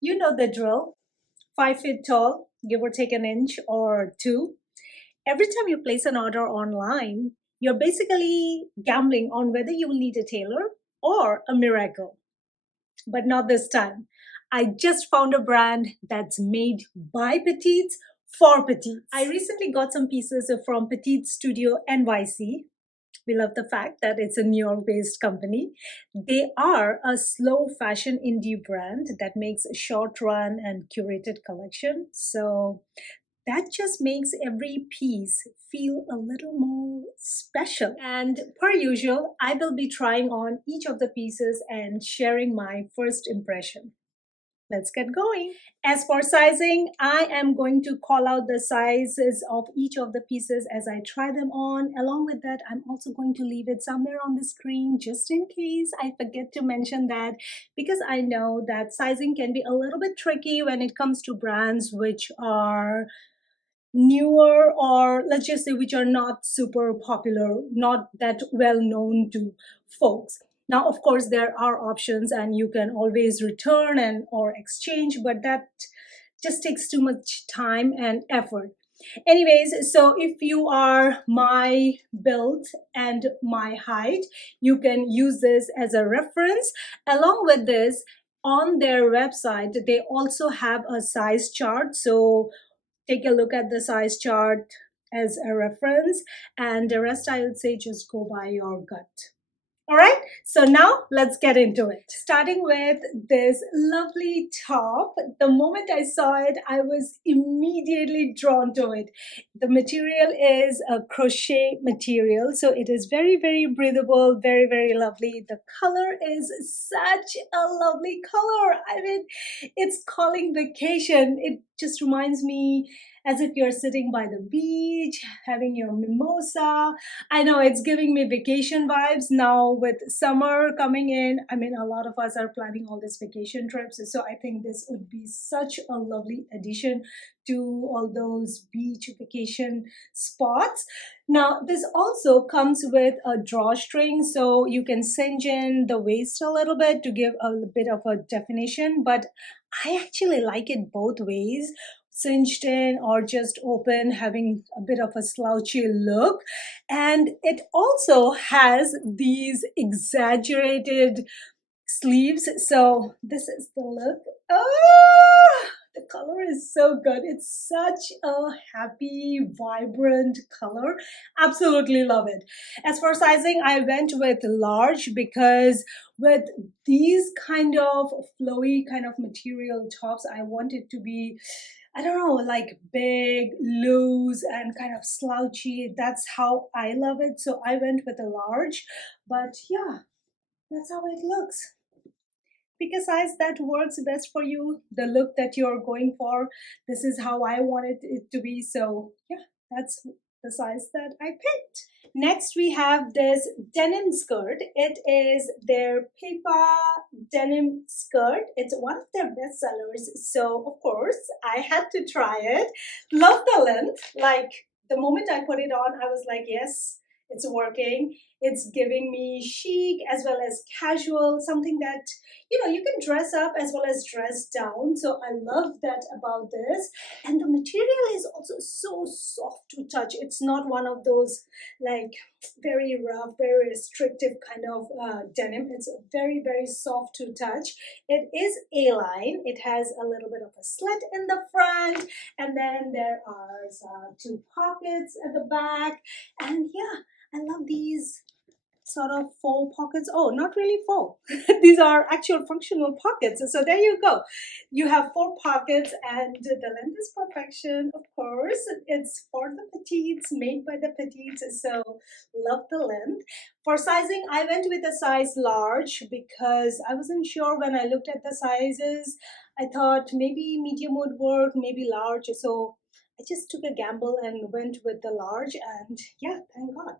You know the drill. 5 feet tall, give or take an inch or two. Every time you place an order online, you're basically gambling on whether you will need a tailor or a miracle. But not this time. I just found a brand that's made by petites for petites. I recently got some pieces from Petite Studio NYC. We love the fact that it's a New York based company. They are a slow fashion indie brand that makes a short run and curated collection. So that just makes every piece feel a little more special. And per usual, I will be trying on each of the pieces and sharing my first impression. Let's get going. As for sizing, I am going to call out the sizes of each of the pieces as I try them on. Along with that, I'm also going to leave it somewhere on the screen just in case I forget to mention that, because I know that sizing can be a little bit tricky when it comes to brands which are newer, or let's just say which are not super popular, not that well known to folks. Now of course there are options and you can always return and or exchange, but that just takes too much time and effort. Anyways, so if you are my build and my height, you can use this as a reference. Along with this, on their website they also have a size chart, so take a look at the size chart as a reference, and the rest I would say just go by your gut. All right, so now let's get into it. Starting with this lovely top. The moment I saw it, I was immediately drawn to it. The material is a crochet material, so it is very, very breathable, very, very lovely. The color is such a lovely color. I mean, it's calling vacation. It just reminds me as if you're sitting by the beach, having your mimosa. I know it's giving me vacation vibes now with summer coming in. I mean, a lot of us are planning all these vacation trips. So I think this would be such a lovely addition to all those beach vacation spots. Now, this also comes with a drawstring, so you can cinch in the waist a little bit to give a bit of a definition. But I actually like it both ways, cinched in or just open, having a bit of a slouchy look. And it also has these exaggerated sleeves. So this is the look. Oh, the color is so good. It's such a happy, vibrant color. Absolutely love it. As for sizing, I went with large because with these kind of flowy kind of material tops, I want it to be, I don't know, like big, loose, and kind of slouchy. That's how I love it. So I went with a large. But yeah, that's how it looks. Pick a size that works best for you, the look that you're going for. This is how I wanted it to be. So yeah, that's the size that I picked. Next, we have this denim skirt. It is their Pipa denim skirt. It's one of their best sellers. So of course, I had to try it. Love the length. Like the moment I put it on, I was like, yes, it's working. It's giving me chic as well as casual, something that you can dress up as well as dress down. So I love that about this. And the material is also so soft to touch. It's not one of those like very rough, very restrictive kind of denim. It's very, very soft to touch. It is A-line. It has a little bit of a slit in the front, and then there are two pockets at the back. And yeah, I love these sort of faux pockets. Oh, not really faux. These are actual functional pockets. So there you go. You have 4 pockets, and the length is perfection, of course. It's for the petites, made by the petites. So love the length. For sizing, I went with a size large because I wasn't sure when I looked at the sizes. I thought maybe medium would work, maybe large. So I just took a gamble and went with the large, and yeah, thank God,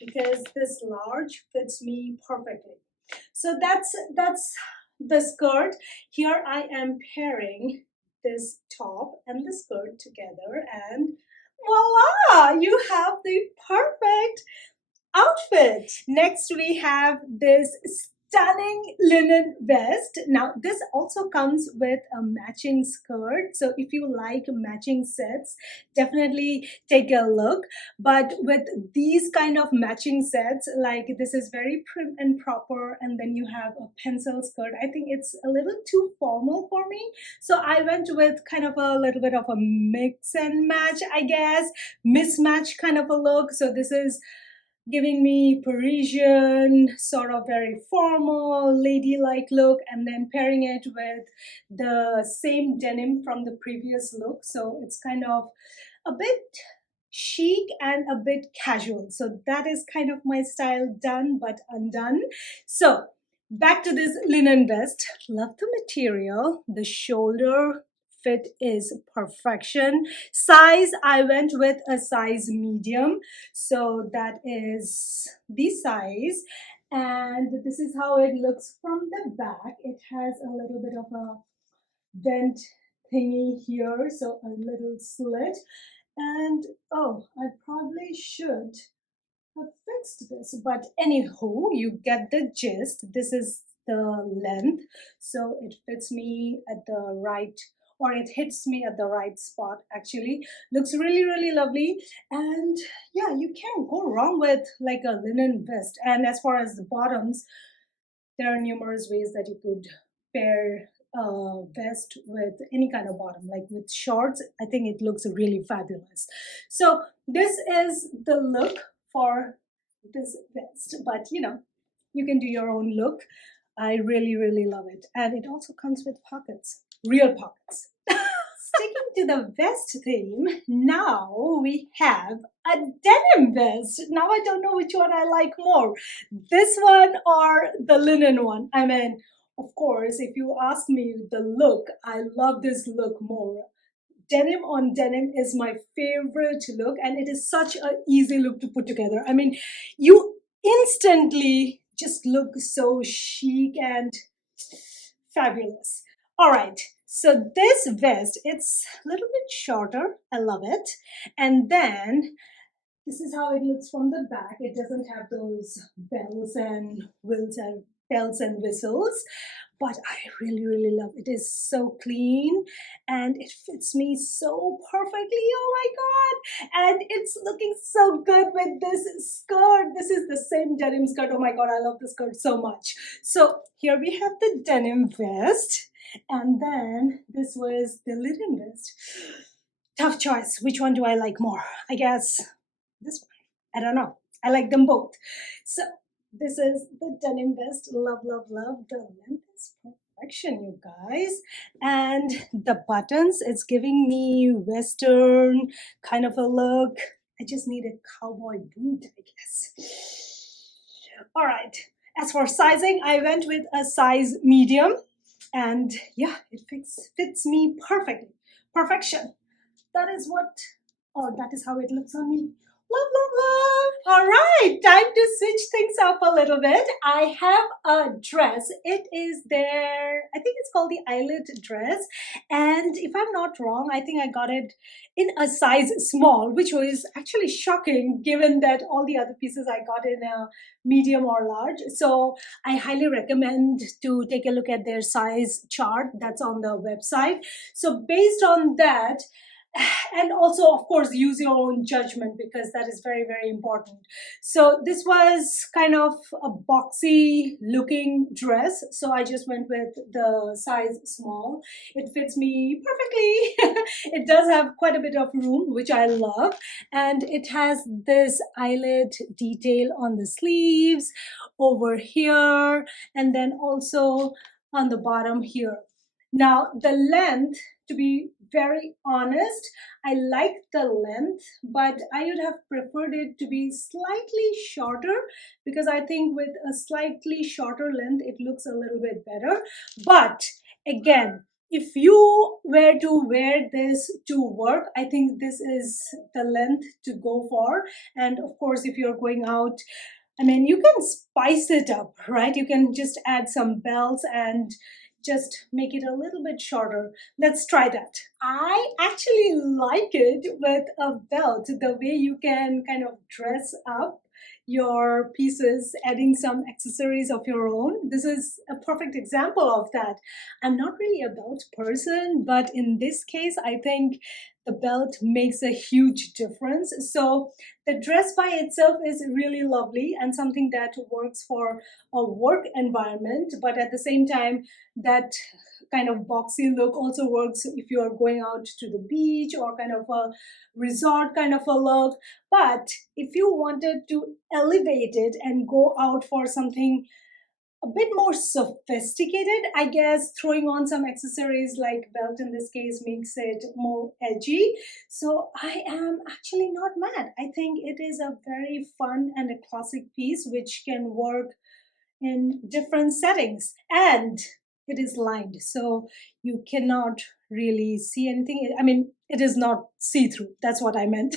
because this large fits me perfectly. So that's the skirt. Here I am pairing this top and the skirt together, and voila, you have the perfect outfit. Next we have this stunning linen vest. Now this also comes with a matching skirt, so if you like matching sets, definitely take a look. But with these kind of matching sets, like this is very prim and proper, and then you have a pencil skirt, I think it's a little too formal for me, so I went with kind of a little bit of a mix and match, I guess, mismatch kind of a look. So this is giving me Parisian, sort of very formal, ladylike look, and then pairing it with the same denim from the previous look. So it's kind of a bit chic and a bit casual. So that is kind of my style done but undone. So back to this linen vest. Love the material. The shoulder fit is perfection. Size, I went with a size medium, so that is the size, and this is how it looks from the back. It has a little bit of a vent thingy here, so a little slit. And oh, I probably should have fixed this, but anywho, you get the gist. This is the length, so it fits me at the right, or it hits me at the right spot. Actually looks really, really lovely. And yeah, you can't go wrong with like a linen vest. And as far as the bottoms, there are numerous ways that you could pair a vest with any kind of bottom, like with shorts. I think it looks really fabulous. So this is the look for this vest, but you know, you can do your own look. I really, really love it. And it also comes with pockets, real pockets. Sticking to the vest theme, now we have a denim vest. Now I don't know which one I like more, this one or the linen one. I mean, of course, if you ask me the look, I love this look more. Denim on denim is my favorite look, and it is such an easy look to put together. I mean, you instantly just look so chic and fabulous. All right, so this vest, it's a little bit shorter. I love it. And then this is how it looks from the back. It doesn't have those bells and whistles, but I really, really love it. It is so clean and it fits me so perfectly. Oh my god! And it's looking so good with this skirt. This is the same denim skirt. Oh my god, I love this skirt so much. So here we have the denim vest, and then this was the linen vest. Tough choice. Which one do I like more? I guess this one. I don't know. I like them both. So this is the denim vest. Love, love, love. The length is perfection, you guys. And the buttons, it's giving me Western kind of a look. I just need a cowboy boot, I guess. All right. As for sizing, I went with a size medium. And yeah, it fits me perfectly. Perfection. That is what, or that is how it looks on me. Love, love, love. All right, time to switch things up a little bit. I have a dress. It is there, I think it's called the Eyelid Dress. And if I'm not wrong, I think I got it in a size small, which was actually shocking given that all the other pieces I got in a medium or large. So I highly recommend to take a look at their size chart that's on the website. So based on that, and also of course use your own judgment, because that is very, very important. So this was kind of a boxy looking dress, so I just went with the size small. It fits me perfectly. It does have quite a bit of room, which I love, and it has this eyelid detail on the sleeves over here, and then also on the bottom here. Now the length, to be very honest, I like the length, but I would have preferred it to be slightly shorter, because I think with a slightly shorter length it looks a little bit better. But again, if you were to wear this to work, I think this is the length to go for. And of course, if you're going out, I mean, you can spice it up, right? You can just add some bells and just make it a little bit shorter. Let's try that. I actually like it with a belt, the way you can kind of dress up your pieces, adding some accessories of your own. This is a perfect example of that. I'm not really a belt person, but in this case, I think the belt makes a huge difference. So the dress by itself is really lovely and something that works for a work environment, but at the same time, that kind of boxy look also works if you are going out to the beach or kind of a resort kind of a look. But if you wanted to elevate it and go out for something a bit more sophisticated, I guess throwing on some accessories like belt in this case makes it more edgy. So I am actually not mad. I think it is a very fun and a classic piece which can work in different settings, and it is lined so you cannot really see anything. I mean, it is not see-through, that's what I meant.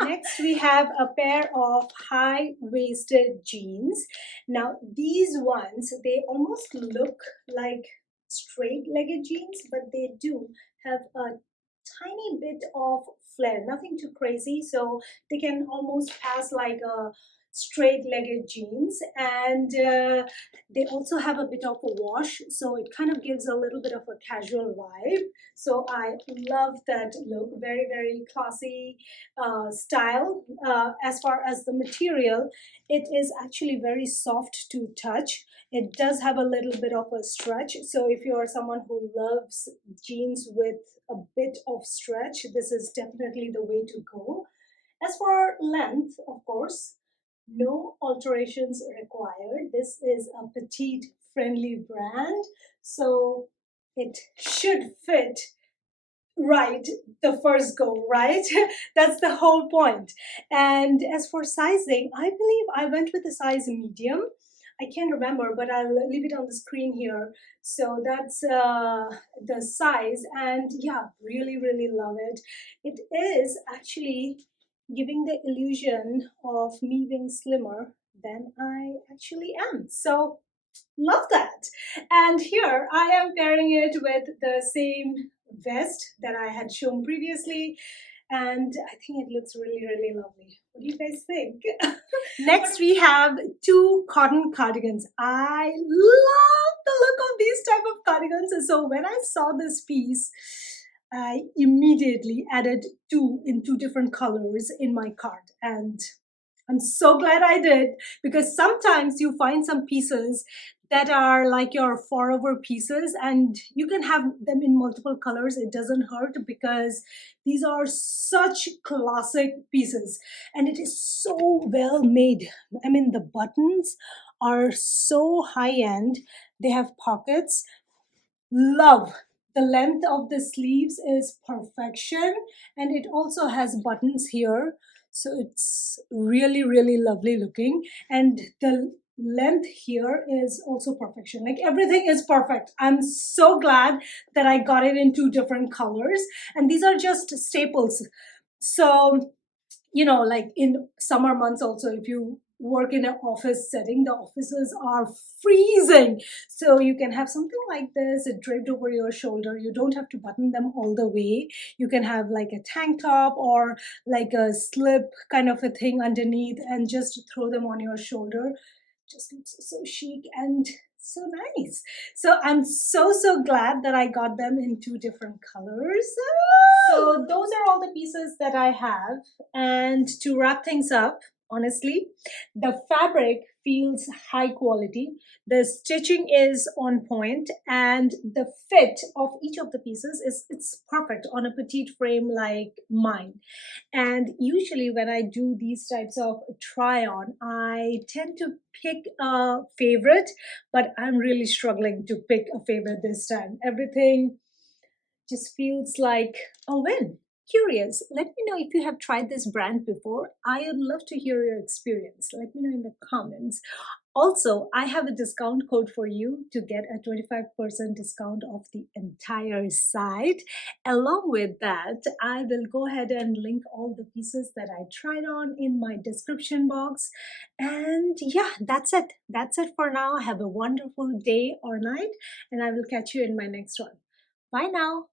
Next, we have a pair of high-waisted jeans. Now, these ones, they almost look like straight-legged jeans, but they do have a tiny bit of flare, nothing too crazy, so they can almost pass like a straight-legged jeans. And they also have a bit of a wash, so it kind of gives a little bit of a casual vibe. So I love that look. Very, very classy style. As far as the material, it is actually very soft to touch. It does have a little bit of a stretch, so if you are someone who loves jeans with a bit of stretch, this is definitely the way to go. As for length, of course, no alterations required. This is a petite friendly brand, so it should fit right the first go, right? That's the whole point. And as for sizing, I believe I went with a size medium. I can't remember, but I'll leave it on the screen here. So that's the size, and yeah, really, really love it. It is actually giving the illusion of me being slimmer than I actually am. So love that. And here I am pairing it with the same vest that I had shown previously, and I think it looks really, really lovely. What do you guys think? Next, we have two cotton cardigans. I love the look of these type of cardigans. So when I saw this piece, I immediately added two in two different colors in my cart, and I'm so glad I did, because sometimes you find some pieces that are like your forever pieces and you can have them in multiple colors. It doesn't hurt because these are such classic pieces and it is so well made. I mean, the buttons are so high end. They have pockets. Love. The length of the sleeves is perfection, and it also has buttons here, so it's really, really lovely looking. And the length here is also perfection. Like, everything is perfect. I'm so glad that I got it in two different colors, and these are just staples. So, you know, like in summer months also, if you work in an office setting, the offices are freezing, so you can have something like this draped over your shoulder. You don't have to button them all the way. You can have like a tank top or like a slip kind of a thing underneath and just throw them on your shoulder. Just looks so chic and so nice. So I'm so glad that I got them in two different colors. So those are all the pieces that I have. And to wrap things up, honestly, the fabric feels high quality, the stitching is on point, and the fit of each of the pieces is it's perfect on a petite frame like mine. And usually when I do these types of try on, I tend to pick a favorite, but I'm really struggling to pick a favorite this time. Everything just feels like a win. Curious, let me know if you have tried this brand before. I would love to hear your experience. Let me know in the comments. Also, I have a discount code for you to get a 25% discount off the entire site. Along with that, I will go ahead and link all the pieces that I tried on in my description box. And yeah, that's it. That's it for now. Have a wonderful day or night, and I will catch you in my next one. Bye now.